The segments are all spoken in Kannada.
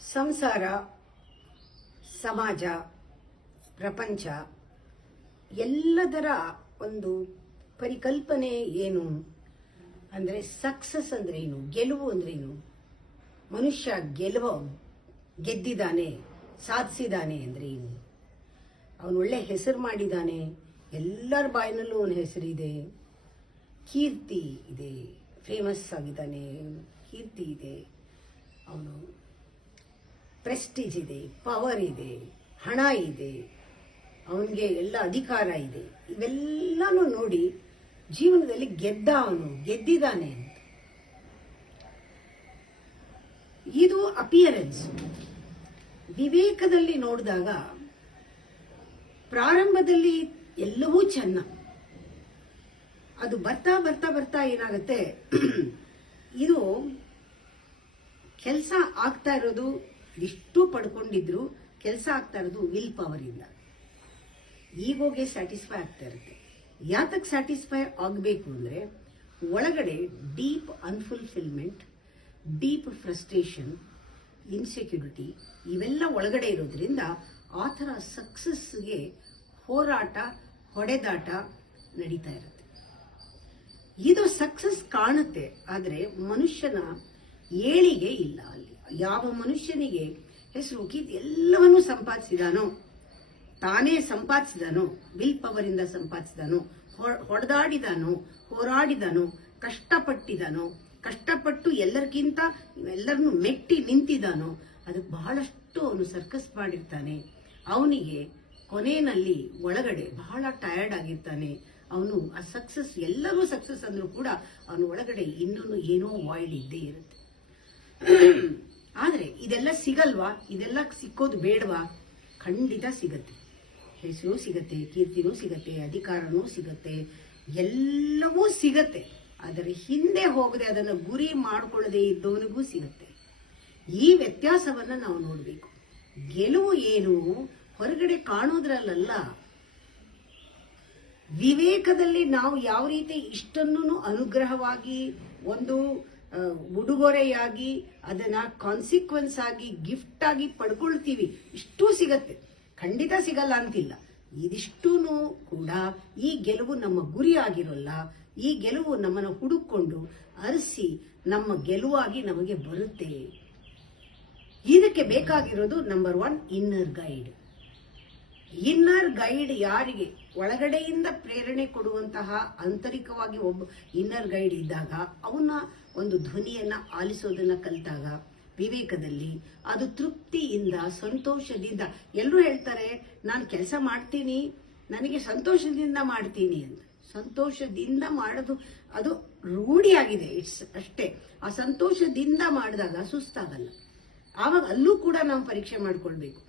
ಸಂಸಾರ, ಸಮಾಜ, ಪ್ರಪಂಚ ಎಲ್ಲದರ ಒಂದು ಪರಿಕಲ್ಪನೆ ಏನು ಅಂದರೆ ಸಕ್ಸಸ್ ಅಂದ್ರೆ ಏನು, ಗೆಲುವು ಅಂದ್ರೆ ಏನು, ಮನುಷ್ಯ ಗೆದ್ದಿದ್ದಾನೆ, ಸಾಧಿಸಿದಾನೆ ಅಂದ್ರೆ ಏನು, ಅವನು ಒಳ್ಳೆ ಹೆಸರು ಮಾಡಿದ್ದಾನೆ, ಎಲ್ಲರ ಬಾಯಿನಲ್ಲೂ ಅವನ ಹೆಸರಿದೆ, ಕೀರ್ತಿ ಇದೆ, ಫೇಮಸ್ ಆಗಿದ್ದಾನೆ, ಕೀರ್ತಿ ಇದೆ, ಅವನು ಪ್ರೆಸ್ಟೀಜ್ ಇದೆ, ಪವರ್ ಇದೆ, ಹಣ ಇದೆ, ಅವನಿಗೆ ಎಲ್ಲ ಅಧಿಕಾರ ಇದೆ. ಇವೆಲ್ಲನೂ ನೋಡಿ ಜೀವನದಲ್ಲಿ ಗೆದ್ದಿದ್ದಾನೆ ಅಂತ. ಇದು ಅಪಿಯರೆನ್ಸ್. ವಿವೇಕದಲ್ಲಿ ನೋಡಿದಾಗ ಪ್ರಾರಂಭದಲ್ಲಿ ಎಲ್ಲವೂ ಚೆನ್ನ, ಅದು ಬರ್ತಾ ಬರ್ತಾ ಬರ್ತಾ ಏನಾಗುತ್ತೆ, ಇದು ಕೆಲಸ ಆಗ್ತಾ ಇರೋದು ಇಷ್ಟು ಪಡ್ಕೊಂಡಿದ್ರು ಕೆಲಸ ಆಗ್ತಾ ಇರೋದು ವಿಲ್ ಪವರ್ ಇಲ್ಲ, ಈಗೋಗೆ ಸ್ಯಾಟಿಸ್ಫೈ ಆಗ್ತಾ ಇರುತ್ತೆ. ಯಾತಕ್ಕೆ ಸ್ಯಾಟಿಸ್ಫೈ ಆಗಬೇಕು ಅಂದ್ರೆ ಒಳಗಡೆ ಡೀಪ್ ಅನ್ಫುಲ್ಫಿಲ್ಮೆಂಟ್, ಡೀಪ್ ಫ್ರಸ್ಟ್ರೇಷನ್, ಇನ್ಸೆಕ್ಯೂರಿಟಿ ಇವೆಲ್ಲ ಒಳಗಡೆ ಇರೋದ್ರಿಂದ ಆ ಥರ ಸಕ್ಸಸ್ಗೆ ಹೋರಾಟ, ಹೊಡೆದಾಟ ನಡೀತಾ ಇರುತ್ತೆ. ಇದು ಸಕ್ಸಸ್ ಕಾಣುತ್ತೆ, ಆದರೆ ಮನುಷ್ಯನ ಏಳಿಗೆ ಇಲ್ಲ. ಅಲ್ಲಿ ಯಾವ ಮನುಷ್ಯನಿಗೆ ಹೆಸರು ಎಲ್ಲವನ್ನೂ ಸಂಪಾದಿಸಿದಾನೋ, ತಾನೇ ಸಂಪಾದಿಸಿದಾನೋ, ವಿಲ್ ಪವರ್ ಇಂದ ಸಂಪಾದಿಸಿದಾನೋ, ಹೊಡೆದಾಡಿದಾನೋ, ಹೋರಾಡಿದಾನೋ, ಕಷ್ಟಪಟ್ಟು ಎಲ್ಲರಿಗಿಂತ ಎಲ್ಲರನ್ನು ಮೆಟ್ಟಿ ನಿಂತಿದ್ದಾನೋ, ಅದಕ್ಕೆ ಬಹಳಷ್ಟು ಅವನು ಸರ್ಕಸ್ ಮಾಡಿರ್ತಾನೆ. ಅವನಿಗೆ ಕೊನೆಯಲ್ಲಿ ಒಳಗಡೆ ಬಹಳ ಟಯರ್ಡ್ ಆಗಿರ್ತಾನೆ. ಅವನು ಆ ಸಕ್ಸಸ್, ಎಲ್ಲರೂ ಸಕ್ಸಸ್ ಅಂದ್ರೂ ಕೂಡ ಅವನು ಒಳಗಡೆ ಇನ್ನೂ ಏನೋ ವಾಯ್ಡ್ ಇದ್ದೇ ಇರುತ್ತೆ. ಆದ್ರೆ ಇದೆಲ್ಲ ಸಿಗಲ್ವಾ? ಇದೆಲ್ಲ ಸಿಕ್ಕೋದು ಬೇಡವಾ? ಖಂಡಿತ ಸಿಗತ್ತೆ. ಹೆಸರು ಸಿಗತ್ತೆ, ಕೀರ್ತಿನೂ ಸಿಗತ್ತೆ, ಅಧಿಕಾರನೂ ಸಿಗತ್ತೆ, ಎಲ್ಲವೂ ಸಿಗತ್ತೆ. ಅದರ ಹಿಂದೆ ಹೋಗದೆ ಅದನ್ನು ಗುರಿ ಮಾಡಿಕೊಳ್ಳದೆ ಇದ್ದವನಿಗೂ ಸಿಗತ್ತೆ. ಈ ವ್ಯತ್ಯಾಸವನ್ನ ನಾವು ನೋಡಬೇಕು. ಗೆಲುವು ಏನು ಹೊರಗಡೆ ಕಾಣೋದ್ರಲ್ಲ, ವಿವೇಕದಲ್ಲಿ ನಾವು ಯಾವ ರೀತಿ ಇಷ್ಟನ್ನು ಅನುಗ್ರಹವಾಗಿ ಒಂದು ಉಡುಗೊರೆಯಾಗಿ ಅದನ್ನ ಕಾನ್ಸಿಕ್ವೆನ್ಸ್ ಆಗಿ ಗಿಫ್ಟ್ ಆಗಿ ಪಡ್ಕೊಳ್ತೀವಿ, ಇಷ್ಟೂ ಸಿಗತ್ತೆ. ಖಂಡಿತ ಸಿಗಲ್ಲ ಅಂತಿಲ್ಲ. ಇದಿಷ್ಟೂ ಕೂಡ ಈ ಗೆಲುವು ನಮ್ಮ ಗುರಿ ಆಗಿರೋಲ್ಲ. ಈ ಗೆಲುವು ನಮ್ಮನ್ನು ಹುಡುಕೊಂಡು ಅರಸಿ ನಮ್ಮ ಗೆಲುವಾಗಿ ನಮಗೆ ಬರುತ್ತೆ. ಇದಕ್ಕೆ ಬೇಕಾಗಿರೋದು number 1 inner guide. Inner guide ಯಾರಿಗೆ ಒಳಗಡೆಯಿಂದ ಪ್ರೇರಣೆ ಕೊಡುವಂತಹ ಆಂತರಿಕವಾಗಿ ಒಬ್ಬ ಇನ್ನರ್ ಗೈಡ್ ಇದ್ದಾಗ, ಅವನ ಒಂದು ಧ್ವನಿಯನ್ನ ಆಲಿಸೋದನ್ನ ಕಲಿತಾಗ ವಿವೇಕದಲ್ಲಿ ಅದು ತೃಪ್ತಿಯಿಂದ, ಸಂತೋಷದಿಂದ, ಎಲ್ಲರೂ ಹೇಳ್ತಾರೆ ನಾನು ಕೆಲಸ ಮಾಡ್ತೀನಿ, ನನಗೆ ಸಂತೋಷದಿಂದ ಮಾಡ್ತೀನಿ ಅಂತ. ಸಂತೋಷದಿಂದ ಮಾಡೋದು ಅದು ರೂಢಿಯಾಗಿದೆ, ಅಷ್ಟೇ. ಆ ಸಂತೋಷದಿಂದ ಮಾಡಿದಾಗ ಸುಸ್ತಾಗಲ್ಲ. ಆವಾಗ ಅಲ್ಲೂ ಕೂಡ ನಾವು ಪರೀಕ್ಷೆ ಮಾಡ್ಕೊಳ್ಬೇಕು.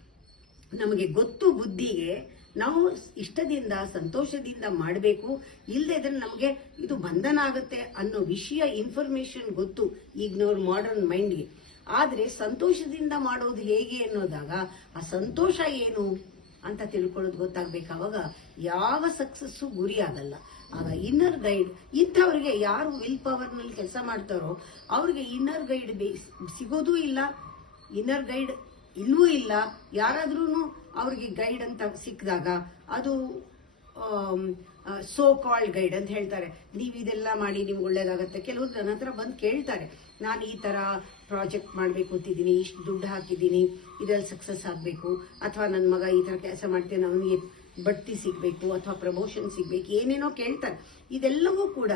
ನಮಗೆ ಗೊತ್ತು ಬುದ್ಧಿಗೆ ನಾವು ಇಷ್ಟದಿಂದ ಸಂತೋಷದಿಂದ ಮಾಡಬೇಕು, ಇಲ್ಲದೆ ನಮಗೆ ಇದು ಬಂಧನ ಆಗುತ್ತೆ ಅನ್ನೋ ವಿಷಯ, ಇನ್ಫಾರ್ಮೇಶನ್ ಗೊತ್ತು ಈಗಿನವ್ರ ಮಾಡರ್ನ್ ಮೈಂಡ್ಗೆ. ಆದ್ರೆ ಸಂತೋಷದಿಂದ ಮಾಡೋದು ಹೇಗೆ ಅನ್ನೋದಾಗ ಆ ಸಂತೋಷ ಏನು ಅಂತ ತಿಳ್ಕೊಳ್ಳೋದು ಗೊತ್ತಾಗ್ಬೇಕು. ಅವಾಗ ಯಾವ ಸಕ್ಸಸ್ಸು ಗುರಿ ಆಗಲ್ಲ. ಆಗ ಇನ್ನರ್ ಗೈಡ್, ಇಂಥವ್ರಿಗೆ ಯಾರು ವಿಲ್ ಪವರ್ ನಲ್ಲಿ ಕೆಲಸ ಮಾಡ್ತಾರೋ ಅವ್ರಿಗೆ ಇನ್ನರ್ ಗೈಡ್ ಸಿಗೋದೂ ಇಲ್ಲ, ಇನ್ನರ್ ಗೈಡ್ ಇಲ್ಲವೂ ಇಲ್ಲ. ಯಾರಾದ್ರೂ ಅವ್ರಿಗೆ ಗೈಡ್ ಅಂತ ಸಿಕ್ಕಿದಾಗ ಅದು ಸೋ ಕಾಲ್ಡ್ ಗೈಡ್ ಅಂತ ಹೇಳ್ತಾರೆ. ನೀವು ಇದೆಲ್ಲ ಮಾಡಿ ನಿಮ್ಗೆ ಒಳ್ಳೇದಾಗತ್ತೆ. ಕೆಲವರು ನನ್ನ ಹತ್ರ ಬಂದು ಕೇಳ್ತಾರೆ, ನಾನು ಈ ತರ ಪ್ರಾಜೆಕ್ಟ್ ಮಾಡ್ಬೇಕು ಅಂತಿದ್ದೀನಿ, ಇಷ್ಟು ದುಡ್ಡು ಹಾಕಿದ್ದೀನಿ, ಇದರಲ್ಲಿ ಸಕ್ಸಸ್ ಆಗಬೇಕು, ಅಥವಾ ನನ್ನ ಮಗ ಈ ತರ ಕೆಲಸ ಮಾಡ್ತೇನೆ, ಅವನಿಗೆ ಬಡ್ತಿ ಸಿಗ್ಬೇಕು ಅಥವಾ ಪ್ರಮೋಷನ್ ಸಿಗ್ಬೇಕು, ಏನೇನೋ ಕೇಳ್ತಾರೆ. ಇದೆಲ್ಲವೂ ಕೂಡ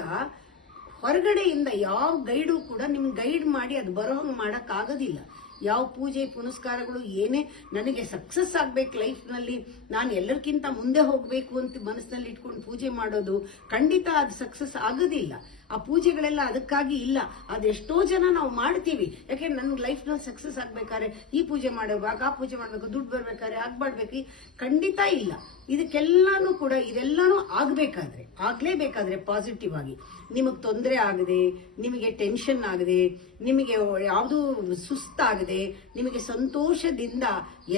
ಹೊರಗಡೆಯಿಂದ ಯಾವ ಗೈಡು ಕೂಡ ನಿಮ್ಗೆ ಗೈಡ್ ಮಾಡಿ ಅದು ಬರೋ ಹಂಗೆ ಮಾಡಕ್ ಆಗೋದಿಲ್ಲ. ಯಾವ ಪೂಜೆ ಪುನಸ್ಕಾರಗಳು ಏನೇ ನನಗೆ ಸಕ್ಸಸ್ ಆಗ್ಬೇಕು ಲೈಫ್ನಲ್ಲಿ, ನಾನು ಎಲ್ಲರಿಗಿಂತ ಮುಂದೆ ಹೋಗ್ಬೇಕು ಅಂತ ಮನಸ್ಸಿನಲ್ಲಿ ಇಟ್ಕೊಂಡು ಪೂಜೆ ಮಾಡೋದು ಖಂಡಿತ ಅದು ಸಕ್ಸಸ್ ಆಗೋದಿಲ್ಲ. ಆ ಪೂಜೆಗಳೆಲ್ಲ ಅದಕ್ಕಾಗಿ ಇಲ್ಲ. ಅದೆಷ್ಟೋ ಜನ ನಾವು ಮಾಡ್ತೀವಿ, ಯಾಕೆ ನನ್ನ ಲೈಫ್ನಲ್ಲಿ ಸಕ್ಸಸ್ ಆಗ್ಬೇಕಾದ್ರೆ ಈ ಪೂಜೆ ಮಾಡಬೇಕು, ಆ ಪೂಜೆ ಮಾಡ್ಬೇಕು, ದುಡ್ಡು ಬರ್ಬೇಕಾದ್ರೆ ಆಗ್ಬಾಡ್ಬೇಕು, ಖಂಡಿತ ಇಲ್ಲ. ಇದಕ್ಕೆಲ್ಲಾನು ಕೂಡ ಇದೆಲ್ಲಾನು ಆಗ್ಲೇಬೇಕಾದ್ರೆ ಪಾಸಿಟಿವ್ ಆಗಿ, ನಿಮಗೆ ತೊಂದರೆ ಆಗದೆ, ನಿಮಗೆ ಟೆನ್ಷನ್ ಆಗದೆ, ನಿಮಗೆ ಯಾವುದು ಸುಸ್ತಾಗದೆ, ನಿಮಗೆ ಸಂತೋಷದಿಂದ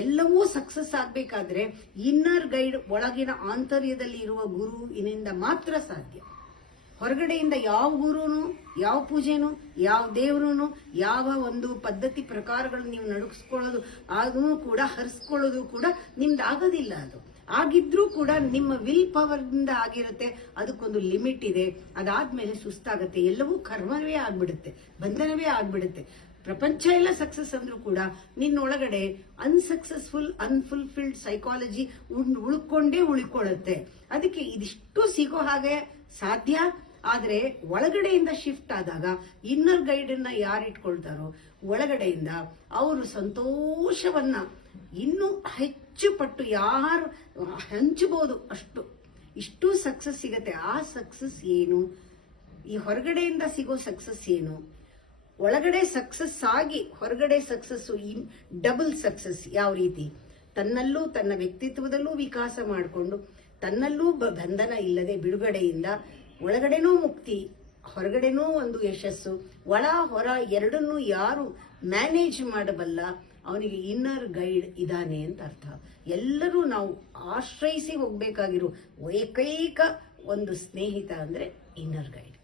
ಎಲ್ಲವೂ ಸಕ್ಸಸ್ ಆಗ್ಬೇಕಾದ್ರೆ ಇನ್ನರ್ ಗೈಡ್, ಒಳಗಿನ ಆಂತರ್ಯದಲ್ಲಿ ಇರುವ ಗುರು ಇನ್ನಿಂದ ಮಾತ್ರ ಸಾಧ್ಯ. ಹೊರಗಡೆಯಿಂದ ಯಾವ ಗುರುನು, ಯಾವ ಪೂಜೆನು, ಯಾವ ದೇವ್ರು, ಯಾವ ಒಂದು ಪದ್ಧತಿ ಪ್ರಕಾರಗಳು ನೀವು ನಡುಗಿಸ್ಕೊಳ್ಳೋದು ಅದನ್ನು ಕೂಡ ಹರಿಸ್ಕೊಳ್ಳೋದು ಕೂಡ ನಿಮ್ದು ಆಗೋದಿಲ್ಲ. ಅದು ಆಗಿದ್ರೂ ಕೂಡ ನಿಮ್ಮ ವಿಲ್ ಪವರ್ ಇಂದ ಆಗಿರುತ್ತೆ. ಅದಕ್ಕೊಂದು ಲಿಮಿಟ್ ಇದೆ. ಅದಾದ್ಮೇಲೆ ಸುಸ್ತಾಗತ್ತೆ, ಎಲ್ಲವೂ ಕರ್ಮವೇ ಆಗ್ಬಿಡುತ್ತೆ, ಬಂಧನವೇ ಆಗ್ಬಿಡುತ್ತೆ. ಪ್ರಪಂಚ ಎಲ್ಲ ಸಕ್ಸಸ್ ಅಂದ್ರೂ ಕೂಡ ನಿನ್ನೊಳಗಡೆ ಅನ್ಸಕ್ಸಸ್ಫುಲ್ ಅನ್ಫುಲ್ಫಿಲ್ಡ್ ಸೈಕಾಲಜಿ ಉಳ್ಕೊಳ್ಳುತ್ತೆ. ಅದಕ್ಕೆ ಇದಿಷ್ಟು ಸಿಗೋ ಹಾಗೆ ಸಾಧ್ಯ. ಆದ್ರೆ ಒಳಗಡೆಯಿಂದ ಶಿಫ್ಟ್ ಆದಾಗ ಇನ್ನರ್ ಗೈಡ್ ಅನ್ನ ಯಾರು ಇಟ್ಕೊಳ್ತಾರೋ ಒಳಗಡೆಯಿಂದ ಅವರು ಸಂತೋಷವನ್ನ ಇನ್ನೂ ಹೆಚ್ಚು ಪಟ್ಟು ಯಾರು ಹಂಚಬಹುದು ಇಷ್ಟು ಸಕ್ಸಸ್ ಸಿಗತ್ತೆ. ಆ ಸಕ್ಸಸ್ ಏನು? ಈ ಹೊರಗಡೆಯಿಂದ ಸಿಗೋ ಸಕ್ಸಸ್ ಏನು? ಒಳಗಡೆ ಸಕ್ಸಸ್ ಆಗಿ ಹೊರಗಡೆ ಸಕ್ಸಸ್ ಡಬಲ್ ಸಕ್ಸಸ್ ಯಾವ ರೀತಿ? ತನ್ನಲ್ಲೂ ತನ್ನ ವ್ಯಕ್ತಿತ್ವದಲ್ಲೂ ವಿಕಾಸ ಮಾಡಿಕೊಂಡು ತನ್ನಲ್ಲೂ ಬಂಧನ ಇಲ್ಲದೆ ಬಿಡುಗಡೆಯಿಂದ ಒಳಗಡೆನೂ ಮುಕ್ತಿ, ಹೊರಗಡೆನೂ ಒಂದು ಯಶಸ್ಸು. ಒಳ ಹೊರ ಎರಡನ್ನೂ ಯಾರು ಮ್ಯಾನೇಜ್ ಮಾಡಬಲ್ಲ ಅವನಿಗೆ ಇನ್ನರ್ ಗೈಡ್ ಇದ್ದಾನೆ ಅಂತ ಅರ್ಥ. ಎಲ್ಲರೂ ನಾವು ಆಶ್ರಯಿಸಿ ಹೋಗ್ಬೇಕಾಗಿರೋ ಏಕೈಕ ಒಂದು ಸ್ನೇಹಿತ ಅಂದ್ರೆ ಇನ್ನರ್ ಗೈಡ್.